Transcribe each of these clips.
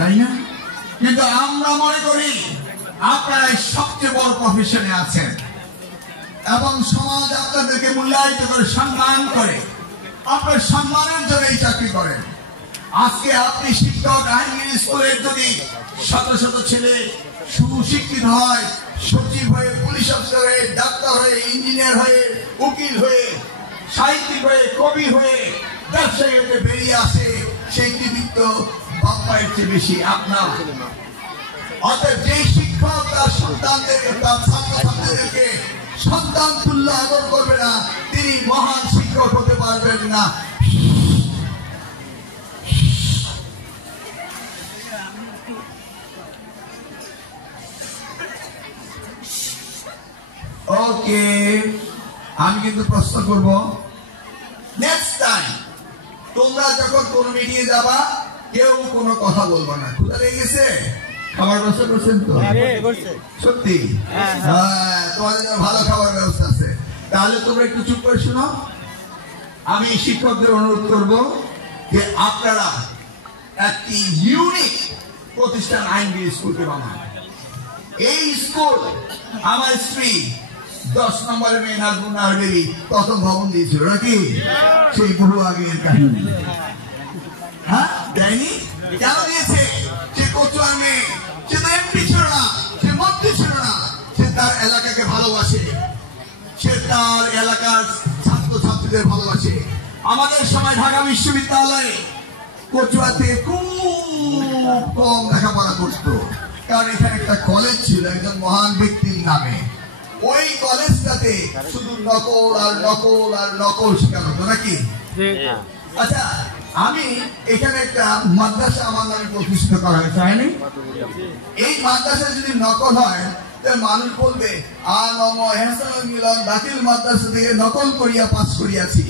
তাই না? কিন্তু আমরা মনে করি আপনারাই সবচেয়ে বড় প্রফেশনে আছেন এবং সমাজ আপনাদেরকে মূল্যায়িত করে সম্মান করে, আপনার সম্মানের জন্য এই চাকরি করেন। আজকে আপনি শিক্ষক আইনজীবী স্কুলের যদি শত শত ছেলে সুশিক্ষিত হয়, সচিব হয়ে, পুলিশ অফিসার হয়ে, ডাক্তার হয়ে, ইঞ্জিনিয়ার হয়ে, উকিল হয়ে, সাহিত্যিক হয়ে, কবি হয়ে, ব্যবসায়ী হয়ে বেরিয়ে আসে, সেই কৃতিত্ব বাপ্পায়ের চেয়ে বেশি আপনার। অতএব যে শিক্ষক তার সন্তানদেরকে, তার ছাত্রছাত্রীদেরকে সন্তান তুল্য আদর করবে না, তিনি মহান শিক্ষক হতে পারবেন না। ওকে, আমি কিন্তু প্রশ্ন করব, নেক্সট টাইম তোমরা যখন কোন মিটিংয়ে যাবা কেউ কোনো কথা বলবো না। ক্ষুধা লেগে গেছে? খাবার ব্যবস্থা করছেন তো? সত্যি? তোমাদের জন্য ভালো খাবার ব্যবস্থা আছে। তাহলে তোমরা একটু চুপ করে শোনো। আমি শিক্ষকদের অনুরোধ করব যে আপনারা একটি ইউনিক প্রতিষ্ঠান আইনজীবী স্কুলকে বানান। এই স্কুল আমার স্ত্রী 10 নম্বরে মেয়ে নাজমুন্নাহারবেরি প্রথম ভবন দিয়েছিল নাকি? সেই বহু আগের কাহিনী। হ্যাঁ, দেয়নি? কেন দিয়েছে? সে কচুয়ার মেয়ে, সে তো এমপি ছিল না, সে মন্ত্রী ছিল না, সে তার এলাকাকে ভালোবাসে, সে তার এলাকার ছাত্রছাত্রীদের ভালোবাসে। আমাদের সময় ঢাকা বিশ্ববিদ্যালয়ে কচুয়াতে খুব কম লেখাপড়া করতো, কারণ এখানে একটা কলেজ ছিল একজন মহান ব্যক্তির নামে। ওই কলেজটাতে শুধু নকল আর নকল আর নকল শেখানো হতো নাকি? আচ্ছা, আমি এখানে একটা মাদ্রাসা আমার নামে প্রতিষ্ঠিত করা হয়েছে, হয়নি? এই মাদ্রাসা যদি নকল হয় তাহলে মানুষ বলবে দাখিল মাদ্রাসা থেকে নকল করিয়া পাস করিয়াছি।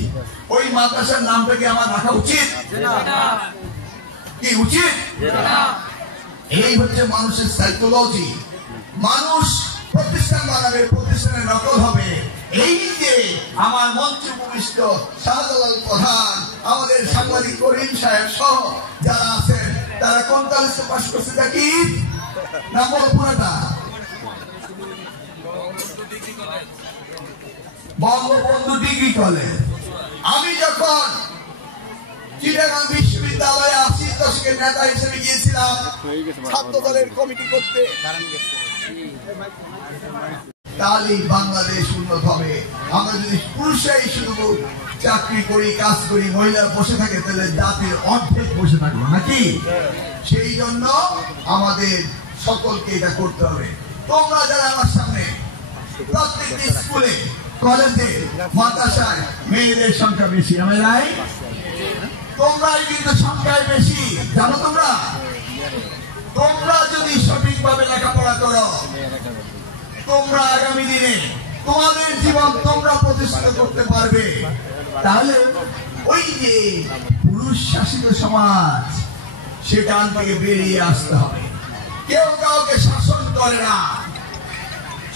ওই মাদ্রাসার নামটাকে আমার রাখা উচিত কি উচিত? এই হচ্ছে মানুষের সাইকোলজি। মানুষ প্রতিষ্ঠান বানাবে, প্রতিষ্ঠানে নকল হবে। এই যে আমার মন্ত্রী ভূমিষ্ঠ শাহজালাল প্রধান, আমাদের সাংবাদিক করিম সাহেব সহ যারা আছেন, তারা কোন কলেজে পাস করছে নাকি? না বল পুরাটা বঙ্গবন্ধু ডিগ্রি কলেজ। আমি যখন চিটাগাং বিশ্ববিদ্যালয়ে 80 দশকের নেতা হিসেবে গিয়েছিলাম ছাত্র দলের কমিটি করতে, তাহলে বাংলাদেশ উন্নত হবে। আমরা যদি পুরুষরাই শুধু চাকরি করি, কাজ করি, মহিলা বসে থাকে, তাহলে জাতির অর্ধেক বসে থাকবো নাকি? সেই জন্য আমাদের সকলকে এটা করতে হবে। তোমরা যারা আমার সামনে প্রত্যেকটি স্কুলে, কলেজে, মাদ্রাসায় মেয়েদের সংখ্যা বেশি, আমি নাই? তোমরাই কিন্তু সংখ্যায় বেশি, জানো তোমরা? তোমরা যদি সঠিকভাবে লেখাপড়া করো, তোমরা আগামী দিনে তোমাদের জীবন তোমরা প্রতিষ্ঠিত করতে পারবে। তাহলে ওই যে পুরুষ শাসিত সমাজ, সেখান থেকে বেরিয়ে আসতে হবে। কেউ কাউকে শাসন করে না,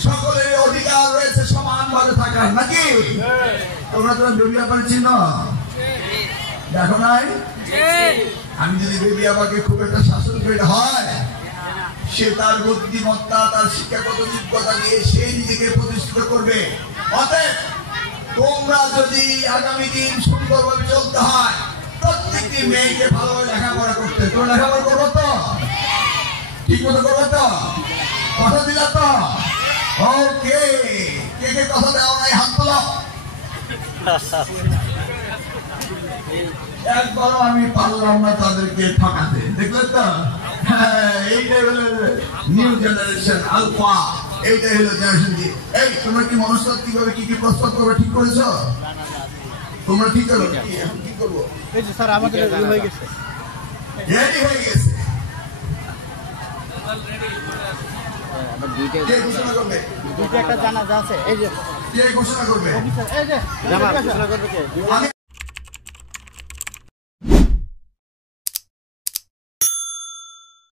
সকলের অধিকার রয়েছে সমানভাবে থাকার নাকি? তোমরা তো বেবি আপার চিহ্ন দেখো নাই? আমি যদি বেবি আপাকে খুব একটা শাসন করে হয়, সে তার বুদ্ধিমত্তা, তার শিক্ষাগত যোগ্যতা দিয়ে সে নিজেকে প্রতিষ্ঠিত করবে। অতএব তোমরা যদি আগামী দিন সুন্দরভাবে চলতে হয়, প্রত্যেকটি মেয়েকে ভালোভাবে লেখাপড়া করতে, তোমরা লেখাপড়া করবো তো? ঠিক মতো করবো তো? কথা দিলা তো? ওকে, কে কে কথা দেওয়া নাই হাত তোলো। একবারও আমি পারলাম না তাদেরকে ঠকাতে, দেখলেন তো? এইটাই হলো নিউ জেনারেশন আলফা, এইটাই হলো জেনারেশন জি। এই তোমরা কি মনস্তাত্ত্বিক ভাবে কি কি প্রস্তাব করবে ঠিক করেছো? তোমরা ঠিক করো? কি করবো? স্যার আমাদের রেডি হয়ে গেছে, রেডি হয়ে গেছে। কে ঘোষণা করবে? একটা জানাজা আছে, এই যে কে ঘোষণা করবে? এই যে ঘোষণা করবে কে?